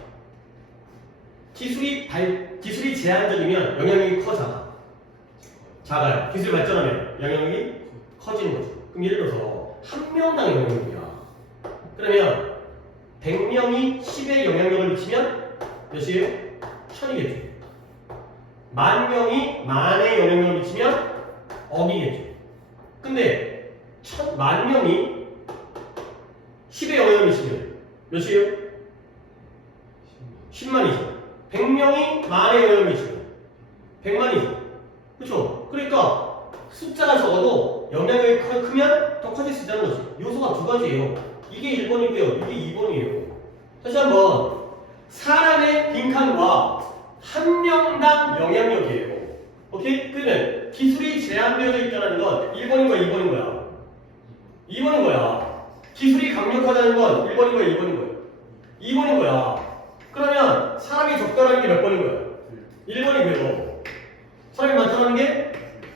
기술이 제한적이면 영향력이 커잖아. 작아요. 기술이 발전하면 영향력이 커지는 거지. 그럼 예를 들어서 한 명당 영향력이야. 그러면 100명이 10의 영향력을 미치면 몇이에요? 1000이겠죠. 10,000명이 만의 영향력을 미치면 억이겠죠. 근데 10,000,000명이 10의 영향력을 미치면 몇이에요? 10만이죠. 100명이 만의 영향력을 미치면 100만이죠. 그렇죠? 그러니까 숫자가 적어도 영향력이 크면 더 커질 수 있다는 거지. 요소가 두 가지예요. 이게 1번이고요. 이게 2번이에요. 다시 한번 사람의 빈칸과 한 명당 영향력이에요. 오케이? 그러면 기술이 제한되어져 있다는 건 1번인 거야, 2번인 거야? 2번인 거야. 기술이 강력하다는 건 1번인 거야, 2번인 거야? 2번인 거야. 그러면 사람이 적다라는 게 몇 번인 거야? 1번이고요. 사람이 많다는 게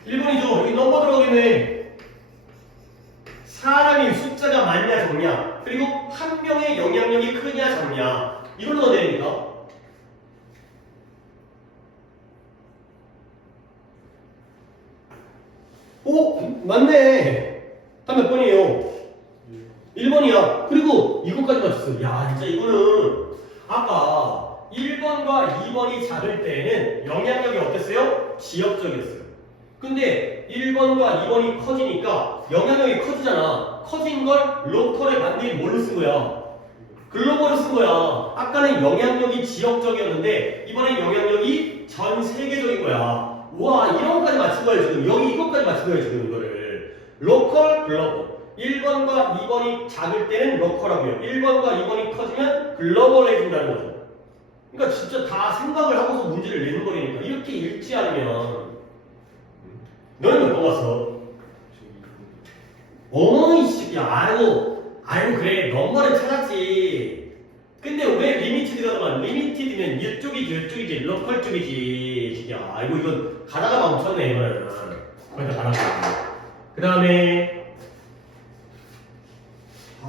1번이죠. 여기 넘버 들어가겠네. 사람이 숫자가 많냐 적냐, 그리고 한 명의 영향력이 크냐 적냐, 이걸 넣어야 되니까. 오, 맞네. 답이 몇 번이에요? 1번이야. 그리고 이것까지 맞췄어. 야, 진짜 이거는 아까 1번과 2번이 작을 때에는 영향력이 어땠어요? 지역적이었어요. 근데 1번과 2번이 커지니까 영향력이 커지잖아. 커진 걸 로컬에 반대로 뭘로 쓴 거야? 글로벌로 쓴 거야. 아까는 영향력이 지역적이었는데 이번엔 영향력이 전 세계적인 거야. 와, 이런 것까지 맞춘 거야 지금. 여기 이것까지 맞춘 거야 지금 이거를. 로컬, 글로벌. 1번과 2번이 작을 때는 로컬하고요. 1번과 2번이 커지면 글로벌해진다는 거죠. 그러니까 진짜 다 생각을 하고서 문제를 내는 거니까 이렇게 읽지 않으면 너는 몇 번 봤어? 어이씨, 야, 아이고 그래 넘버를 찾았지. 근데 왜 리미티드가 리미티드는 이쪽이지 로컬 쪽이지. 야, 아이고 이건 가다가 멈췄네 이거는. 거기다 가다가. 그 다음에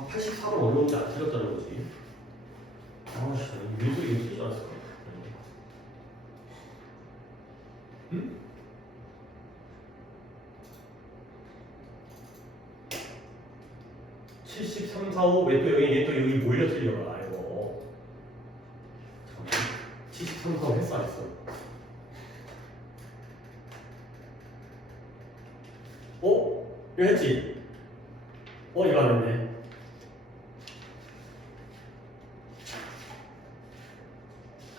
84번 어려운데 안 틀렸다는 거지. 아씨, 미술이 이거 쓰지 않았을까? 응? (73, 45) 얘 또 여기 몰려 틀려라 이거. 잠깐만. 73, 45 했어 안 했어? 이거 했지? 이거 안 했네.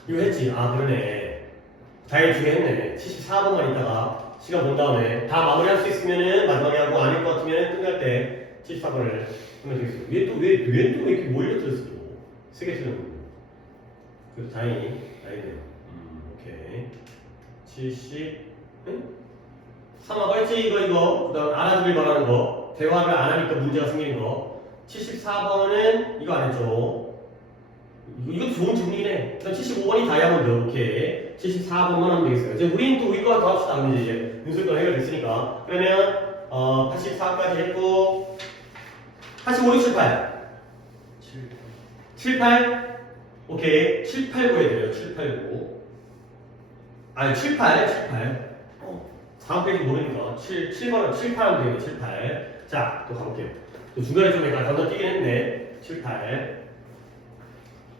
이거 했지? 아, 그러네. 다행히 두개 했네. 74번만 있다가 시간 본 다음에 다 마무리할 수 있으면은 마지막에 하고 아닐 것 같으면 끝날 때 74번을 하면 되겠어. 얘 또 왜 이렇게 몰려들었어? 세 개 틀렸는데. 그래도 다행이네요. 오케이. 70, 응? 3하고 했지? 이거. 그 다음 알아두길 바라는 거. 대화를 안 하니까 문제가 생기는 거. 74번은 이거 안 했죠. 이것도 좋은 질문이네. 일단 75번이 다이아몬드. 오케이. 74번만 하면 되겠어요. 이제 우린 또 이거 더 합시다. 그럼 이제 윤술권 해결됐으니까. 그러면 84까지 했고 85, 6, 7, 8. 7, 8. 오케이. 7, 8, 9 해야 돼요. 7, 8, 9. 아니 7, 8. 7, 8. 다음 페이지 모르니까 7번, 7, 8 하면 되겠네. 7, 8. 자, 또 가볼게요. 또 중간에 좀 약간 건너뛰긴 했네. 7, 8.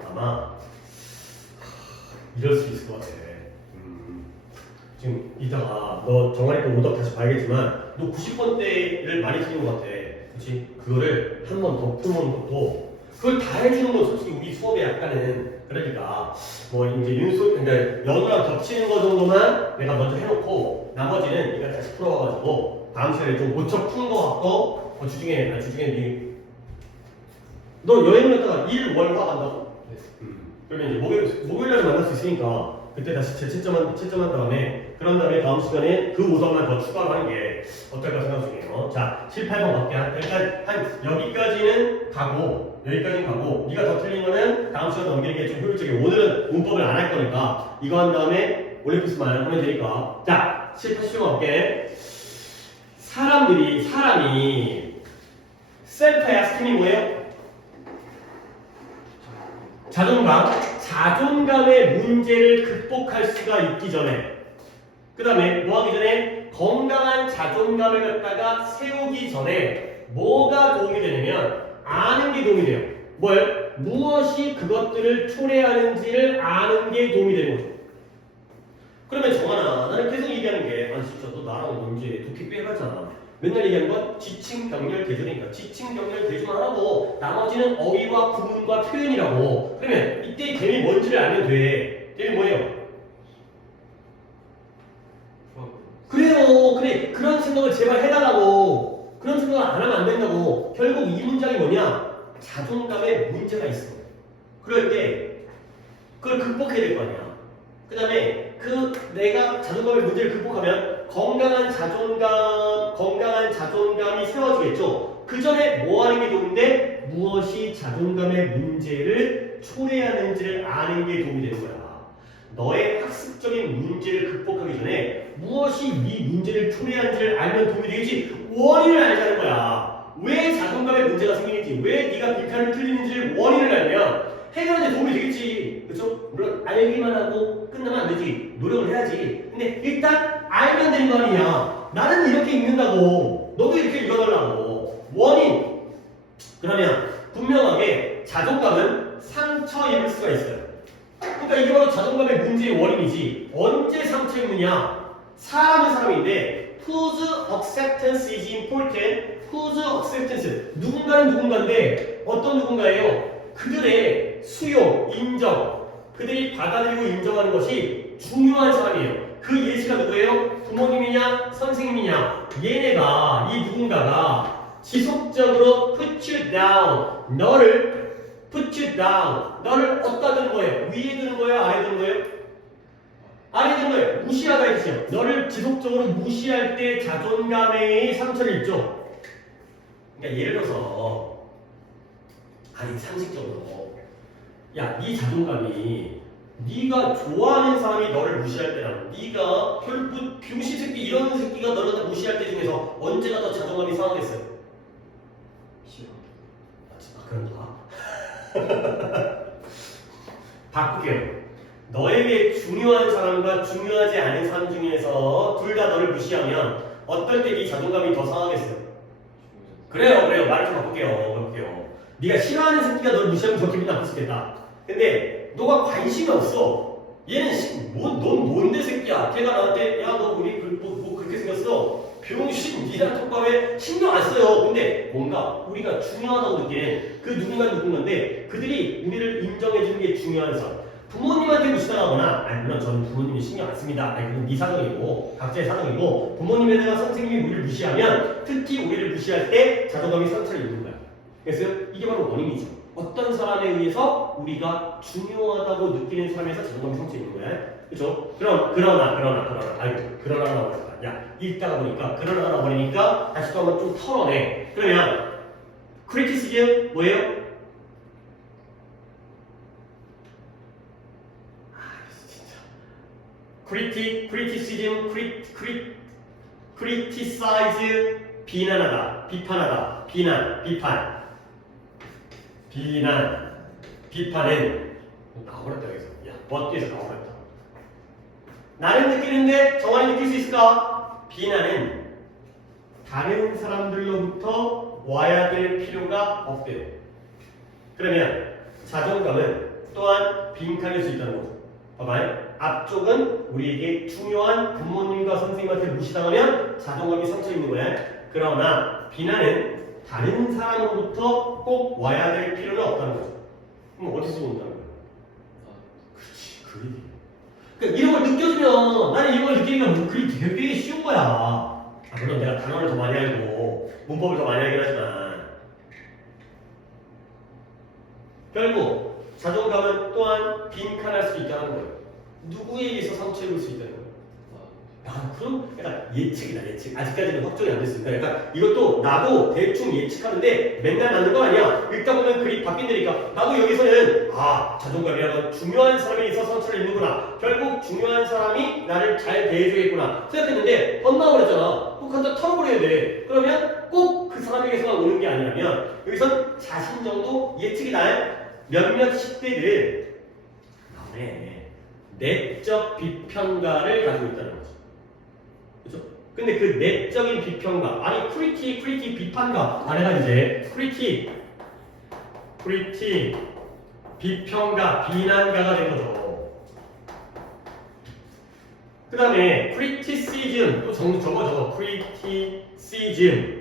아마 이럴 수 있을 것 같아. 지금 이따가 너 정한이 거 오답 다시 봐야겠지만 너 90번대를 많이 틀린 것 같아. 그렇지? 그거를 한 번 더 풀어보는 것도 그걸 다 해주는 건 솔직히 우리 수업에 약간은 그러니까 뭐 이제 그러니까 연우랑 겹치는 거 정도만 내가 먼저 해놓고 나머지는 네가 다시 풀어와가지고 다음 시간에 좀 고쳐 푼 거 같고 주중에 너 여행을 갔다가 1, 월, 화 간다고? 그러면 이제 목요일날 만날 수 있으니까 그때 다시 채점한 다음에 그런 다음에 다음 시간에 그 오답만 더 추가로 하는 게 어떨까 생각 중이에요. 자, 7, 8번 갈게요. 일단 여기까지는 가고 네가 더 틀린 거는 다음 시간 넘기는 게 좀 효율적이에요. 오늘은 문법을 안 할 거니까 이거 한 다음에 올림피스만 하면 되니까. 자, 7, 80번 갈게. 사람이 셀프의 스킨이 뭐예요? 자존감의 문제를 극복할 수가 있기 전에 그 다음에 뭐 하기 전에 건강한 자존감을 갖다가 세우기 전에 뭐가 도움이 되냐면 아는 게 도움이 돼요. 뭘? 무엇이 그것들을 초래하는지를 아는 게 도움이 되는 거죠. 그러면 정하나 나는 계속 얘기하는 게 아니 진짜 너 나랑 언제 도끼 빼가잖아. 맨날 얘기하는 건 지칭, 병렬, 대조니까 지칭, 병렬, 대조만 하고 나머지는 어휘와 구문과 표현이라고. 그러면 이때 댐이 뭔지를 알면 돼. 댐이 뭐예요? 그래 그런 생각을 제발 해달라고. 그런 생각을 안 하면 안 된다고. 결국 이 문장이 뭐냐? 자존감에 문제가 있어. 그럴 때 그걸 극복해야 될 거 아니야. 그 다음에 내가 자존감의 문제를 극복하면 건강한 자존감이 세워지겠죠. 그 전에 뭐 하는 게 도움인데 무엇이 자존감의 문제를 초래하는지를 아는 게 도움이 되는 거야. 너의 학습적인 문제를 극복하기 전에 무엇이 네 문제를 초래하는지를 알면 도움이 되겠지. 원인을 알자는 거야. 왜 자존감의 문제가 생기는지, 왜 네가 빈칸을 틀리는지를 원인을 알면 해결하는 데 도움이 되겠지. 그렇죠? 물론 알기만 하고 끝나면 안 되지. 노력을 해야지. 근데 일단 알면 되는 거 아니냐. 나는 이렇게 읽는다고. 너도 이렇게 읽어달라고. 원인. 그러면 분명하게 자존감은 상처 입을 수가 있어요. 그러니까 이게 바로 자존감의 문제의 원인이지. 언제 상처 입느냐? 사람은 사람인데 whose acceptance is important. whose acceptance. 누군가는 누군가인데 어떤 누군가예요? 그들의 수용, 인정. 그들이 받아들이고 인정하는 것이 중요한 사람이에요. 그 예시가 누구예요? 부모님이냐? 선생님이냐? 얘네가, 이 누군가가 지속적으로 put you down. 너를 put you down. 너를 어디다 두는 거예요? 위에 두는 거예요? 아래 두는 거예요? 아래 두는 거예요. 무시하다 했어요. 너를 지속적으로 무시할 때 자존감의 상처를 입죠. 그러니까 예를 들어서 아니 상식적으로 야, 네 자존감이 네가 좋아하는 사람이 너를 무시할 때랑 네가 병신 새끼 이런 새끼가 너를 무시할 때 중에서 언제가 더 자존감이 상하겠어요? 싫어. 그런가? 바꿀게요. 너에게 중요한 사람과 중요하지 않은 사람 중에서 둘 다 너를 무시하면 어떨 때 네 자존감이 더 상하겠어요? 그래요. 말을 좀 바꿀게요. 네가 싫어하는 새끼가 너를 무시하면 더 기분 나쁠 수 있겠다. 근데 너가 관심이 없어. 얘는 넌 뭔데 새끼야. 걔가 나한테 야 너 우리 뭐 그렇게 생겼어. 병신 니랑 톡밥에 신경 안 써요. 근데 뭔가 우리가 중요하다고 느끼는 그 누군가인데 그들이 우리를 인정해주는 게 중요한 사람. 부모님한테 무시당하거나 아니 물론 저는 부모님이 신경 안 씁니다. 아니 그건 네 사정이고 각자의 사정이고 부모님에다가 선생님이 우리를 무시하면 특히 우리를 무시할 때 자존감이 상처를 입는 거야. 그래서 이게 바로 원인이죠. 어떤 사람에 의해서 우리가 중요하다고 느끼는 사람에서 자존감이 상처 입는 거야. 그렇죠? 그러나 아이고 그러나라고 했다. 야 읽다가 보니까 그러나라고 버리니까 다시 또 한번 좀 털어내. 그러면 크리티시즘 뭐예요? 크리티시즘, 크리티사이즈, 비난하다, 비판하다, 비판은 나와버렸다 여기서. 야, 버티에서 나와버렸다. 나는 느끼는데 정환이 느낄 수 있을까? 비난은 다른 사람들로부터 와야 될 필요가 없대요. 그러면 자존감은 또한 빈칸일 수 있다는 거죠. 봐봐요. 앞쪽은 우리에게 중요한 부모님과 선생님한테 무시당하면 자존감이 상처 입는 거야. 그러나 비난은 다른 사람으로부터 꼭 와야 될 필요는 없다는 거죠. 그럼 어디서 온다는 거야? 그렇지, 그 얘기. 그러니까 이런 걸 느껴주면 나는 이런 걸 느끼니까 그게 되게 쉬운 거야. 물론 내가 단어를 더 많이 알고 문법을 더 많이 알긴 하지만 결국 자존감은 또한 빈칸할 수 있다는 거예요. 누구에 의해서 상처 입을 수 있다는 거예요. 그럼 약간 예측이다. 아직까지는 확정이 안 됐으니까 약간 이것도 나도 대충 예측하는데 맨날 맞는 거 아니야. 읽다 보면 글이 바뀐다니까. 나도 여기서는 자존감이라는 건 중요한 사람에 있어서 상처를 입는구나. 결국 중요한 사람이 나를 잘 대해주겠구나 생각했는데 뻔나버렸잖아. 꼭 한번 털어버려야 돼. 그러면 꼭 그 사람에게서만 오는 게 아니라면 여기선 자신 정도 예측이다. 몇몇 10대들은 내적 비평가를 가지고 있다는 거죠. 그죠? 근데 그 내적인 비평가, 아니 크리틱 비판가 안에가 이제 크리틱 비평가 비난가가 된 거죠. 그 다음에 크리티시즘 또 적어 크리티시즘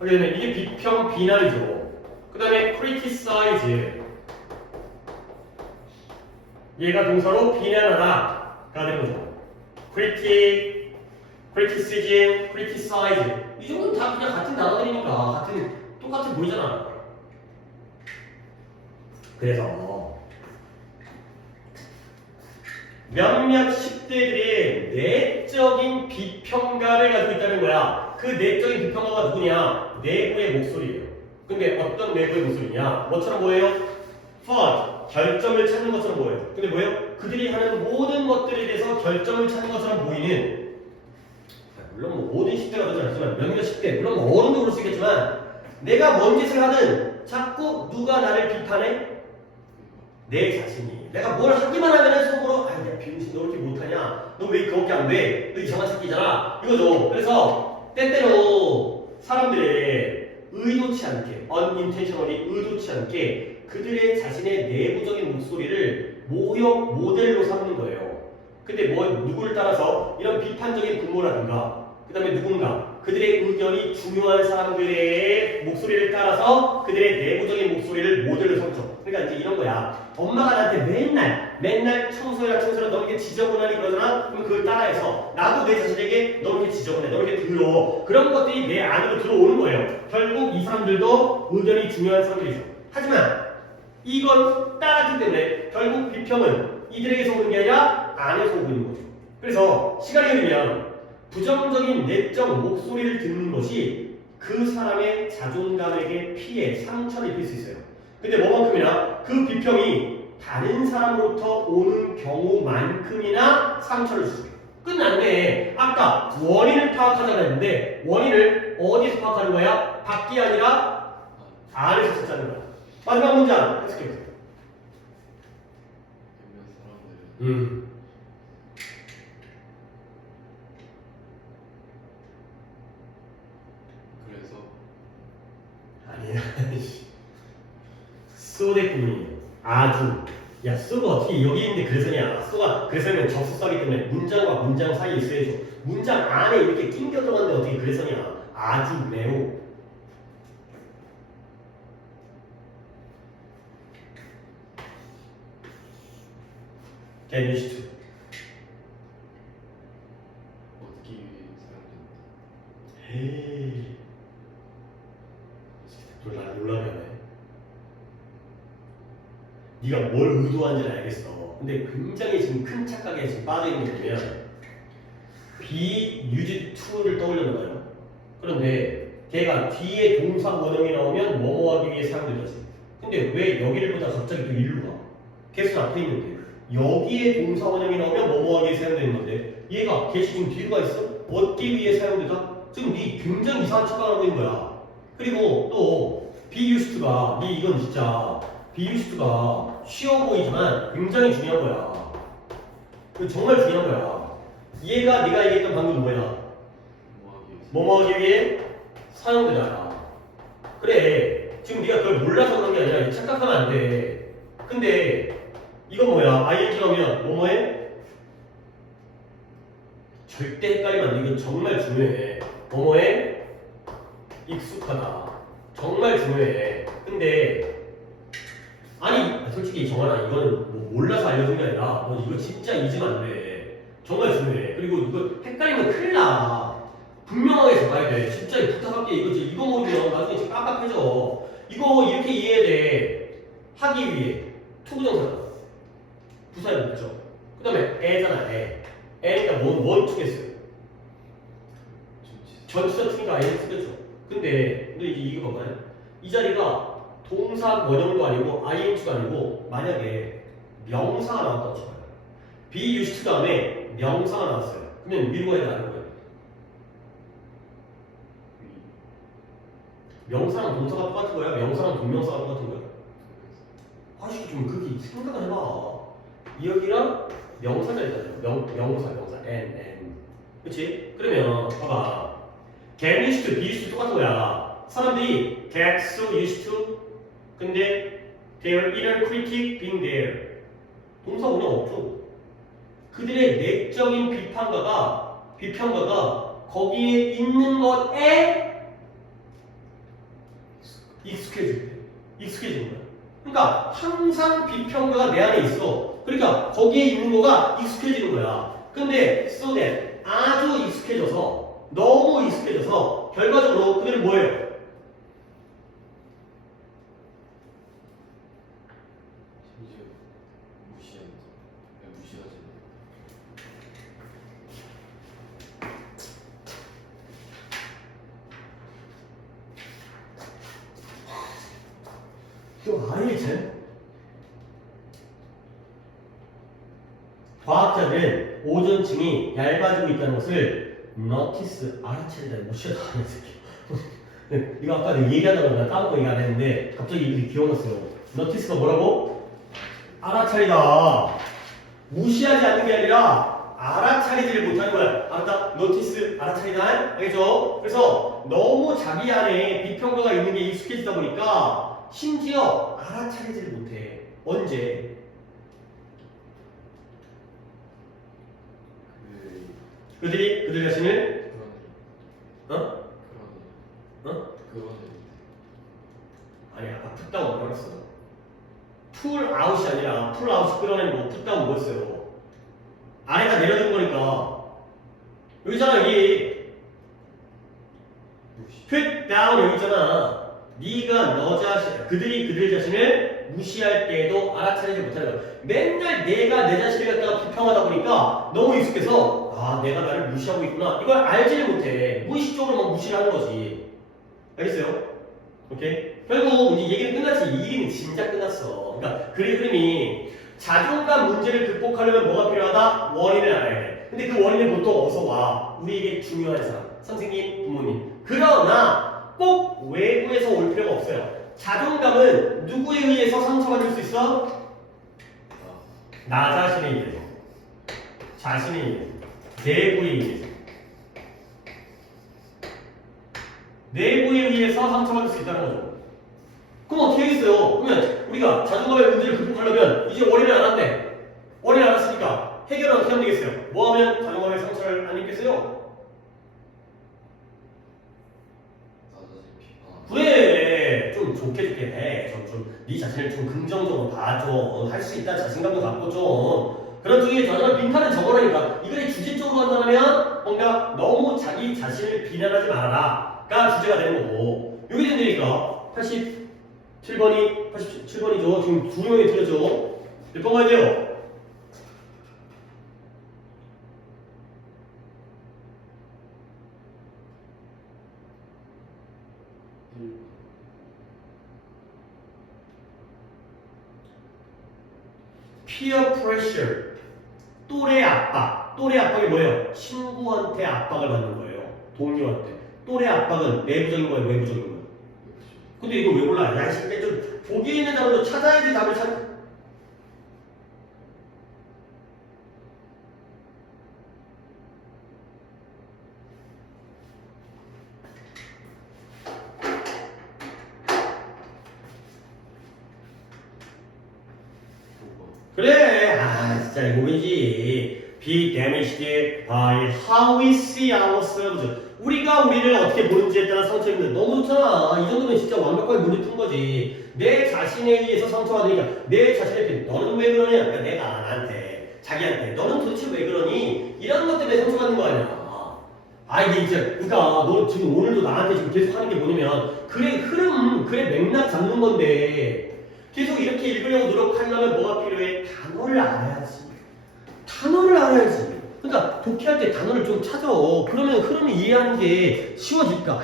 하게 되면 이게 비평 비난이죠. 그 다음에 크리티사이즈 얘가 동사로 비난하다가 되는 거죠. 크리티시즘, 크리티사이즈 이 정도는 다 그냥 같은 단어들이니까 똑같은 보이잖아. 그래서 몇몇 10대들이 내적인 비평가를 가지고 있다는 거야. 그 내적인 비평가가 누구냐? 내부의 목소리예요. 근데 어떤 내부의 목소리냐? 뭐처럼 보여요? 결점을 찾는 것처럼 보여요. 근데 뭐예요? 그들이 하는 모든 것들에 대해서 결점을 찾는 것처럼 보이는, 물론 뭐 모든 10대가 그렇지 않지만 몇몇 10대, 물론 뭐 어른도 그럴 수 있겠지만 내가 뭔 짓을 하든 자꾸 누가 나를 비판해? 내 자신이. 내가 뭘 하기만 하면은 속으로 야 병신 너 이렇게 못하냐? 너 왜 그렇게 안 돼? 너 이상한 새끼잖아. 이거죠. 그래서 때때로 사람들의 의도치 않게, unintentionally 의도치 않게 그들의 자신의 내부적인 목소리를 모형 모델로 삼는 거예요. 근데 뭐 누구를 따라서 이런 비판적인 분모라든가 그 다음에 누군가 그들의 의견이 중요한 사람들의 목소리를 따라서 그들의 내부적인 목소리를 모델로 삼죠. 그러니까 이제 이런 거야. 엄마가 나한테 맨날 청소해라 너 이렇게 지저분하니 그러잖아. 그럼 그걸 따라해서 나도 내 자신에게 너 이렇게 지저분해 너 이렇게 더러워 그런 것들이 내 안으로 들어오는 거예요. 결국 이 사람들도 의견이 중요한 사람들이죠. 하지만 이건 따랐기 때문에 결국 비평은 이들에게서 오는 게 아니라 안에서 오고 있는 거죠. 그래서 시간이 흐르면 부정적인 내적 목소리를 듣는 것이 그 사람의 자존감에게 피해, 상처를 입힐 수 있어요. 근데 뭐만큼이나 그 비평이 다른 사람으로부터 오는 경우만큼이나 상처를 주죠. 끝났네. 아까 원인을 파악하자고 했는데 원인을 어디서 파악하는 거야? 밖이 아니라 안에서 찾자는 거야. 마지막 문장 해석해보세요. 그래서 아니야. 쏘대꾸미 아주 야 쏘가 어떻게 여기 있는데 그래서냐. 쏘가 그래서는 접속사기 때문에 문장과 문장 사이에 있어야죠. 문장 안에 이렇게 낑겨 들어갔는데 어떻게 그래서냐. 아주 매우 get used to 얻기 위해 사용된다. 에이 놀라네. 네가 뭘 의도한지는 알겠어. 근데 굉장히 지금 큰 착각에 지금 빠져있는 게 뭐냐면 be used to를 떠올리는 거예요. 그런데 걔가 뒤에 동사 원형이 나오면 뭐뭐 하기 위해 사용되지. 근데 왜 여기를 보다 갑자기 또 일로 가? 개수 앞에 있는데 여기에 동사 원형이 나오면 뭐뭐 하기 위해 사용되는 건데 얘가 걔 지금 뒤에 가 있어? 얻기 위해 사용되다? 지금 네 굉장히 이상한 착각을 하고 있는 거야. 그리고 또 be used가 네 이건 진짜 be used가 쉬워 보이지만 굉장히 중요한 거야. 정말 중요한 거야. 얘가 네가 얘기했던 방금 뭐야? 뭐뭐 하기 위해 사용되잖아. 그래 지금 네가 그걸 몰라서 그런 게 아니라 착각하면 안 돼. 근데 이건 뭐야? ing가 오면 뭐뭐해? 절대 헷갈리면 안 돼. 이건 정말 중요해. 뭐뭐해? 익숙하다. 정말 중요해. 근데 아니 솔직히 정한아 이거는 뭐 몰라서 알려준 게 아니라 너 이거 진짜 잊으면 안 돼. 정말 중요해. 그리고 이거 헷갈리면 큰일 나. 분명하게 적어야 돼. 진짜 부탁할게. 이거 모르면 나중에 진짜 깝깝해져. 이거 이렇게 이해해야 돼. 하기 위해 투부정사다. 부사에 묻죠. 그 다음에 애잖아. 애니까 뭔 투겠어요? 전치사 투니까 애는 투겠죠. 근데 이제 이거 봐봐요. 이 자리가 동사 원형도 아니고 ing가 아니고 만약에 명사가 나왔다고 쳐봐요. be used 다음에 명사가 나왔어요. 그러면 위로 가야 되는 거예요. 명사랑 동사가 똑같은 거야? 명사랑 동명사가 똑같은 거야? 아씨 좀 그렇게 생각을 해봐. 여기랑 명사 자리잖아요. 명사 n 그치? 그러면 봐봐. get used to, be used to 똑같은 거야. 사람들이 get so used to 근데 their inner critic being there 동사 원형 없죠. 그들의 내적인 비평가가 거기에 있는 것에 익숙해지는 거야. 그러니까 항상 비평가가 내 안에 있어. 그러니까 거기에 있는 거가 익숙해지는 거야. 근데 so that 아주 익숙해져서 너무 익숙해져서 결과적으로 그들은 뭐예요? 무시하지. 또 아니지. 과학자들은 오존층이 얇아지고 있다는 것을 notice 알아차리다. 무시하다 하는 새끼. 이거 아까 내가 얘기하다가 나 까먹고 얘기 안 했는데 갑자기 이렇게 기억났어요. notice가 뭐라고? 알아차리다. 무시하지 않는 게 아니라 알아차리지를 못하는 거야. 알았다? 노티스 알아차리다. 알겠죠? 그래서 너무 자기 안에 비평가가 있는 게 익숙해지다 보니까 심지어 알아차리지를 못해. 언제? 그들 자신을 어? 아니 아까 풋다운 뭐라 그랬어? 풀아웃이 아니라 풀아웃이 끌어내는 거 풋다운 뭐였어요? 아래가 내려준 거니까 여기잖아 여기 put down 여기 있잖아. 네가 너 자신 그들이 그들 자신을 무시할 때에도 알아차리지 못하는 거야. 맨날 내가 내 자신을 갖다가 비평하다 보니까 너무 익숙해서 아 내가 나를 무시하고 있구나 이걸 알지를 못해. 무의식적으로 막 무시를 하는 거지. 알겠어요? 오케이? 결국 이제 얘기는 끝났지. 이 일은 진짜 끝났어. 그러니까 그림이 자존감 문제를 극복하려면 뭐가 필요하다? 원인을 알아야 돼. 근데 그 원인은 보통 어디서 와? 우리에게 중요한 사람, 선생님, 부모님. 그러나 꼭 외부에서 올 필요가 없어요. 자존감은 누구에 의해서 상처받을 수 있어? 나 자신에 의해서. 자신에 의해서. 내부에 의해서. 내부에 의해서 상처받을 수 있다는 거죠. 그럼 어떻게 하겠어요? 그러면 우리가 자존감의 문제를 극복하려면 이제 원인을 알았네. 원인을 알았으니까 해결은 어떻게 하면 되겠어요? 뭐 하면 자존감의 상처를 안 입겠어요? 그래 좀 좋게 해. 좀 네 자신을 좀 긍정적으로 봐줘. 할 수 있다 자신감도 갖고 좀 그런 쪽에 저는 빈칸은 적어라니까. 이거를 주제적으로 한다면 뭔가 너무 자기 자신을 비난하지 말아라가 주제가 되는 거고 여기 된다니까 87번이죠. 지금 두 명이 틀렸죠. 몇 번 가야 돼요? peer pressure 또래 압박. 또래 압박이 뭐예요? 친구한테 압박을 받는 거예요. 동료한테. 또래 압박은 내부적인 거예요, 외부적인 거예요. 근데 이거 왜 몰라? 야, 진짜 좀 보기에 있는 단어도 찾아야지 답을 찾. 그래, 아 진짜 이거 왠지 be damaged by how we see ourselves. 우리가 우리를 어떻게 보는지에 따라 상처 입는 너무 좋잖아. 이 정도면 진짜 완벽하게 문제 푼 거지. 내 자신에 의해서 상처받으니까 내 자신한테 너는 왜 그러냐? 그러니까 내가 나한테 자기한테 너는 도대체 왜 그러니? 이런 것 때문에 상처받는 거 아니야. 아 이게 진짜 그러니까 너 지금 오늘도 나한테 지금 계속 하는 게 뭐냐면 그래 흐름 그래 맥락 잡는 건데 계속 이렇게 읽으려고 노력하려면 뭐가 필요해? 단어를 알아야지. 단어를 알아야지. 그러니까 독해할 때 단어를 좀 찾아. 그러면 흐름을 이해하는 게 쉬워질까?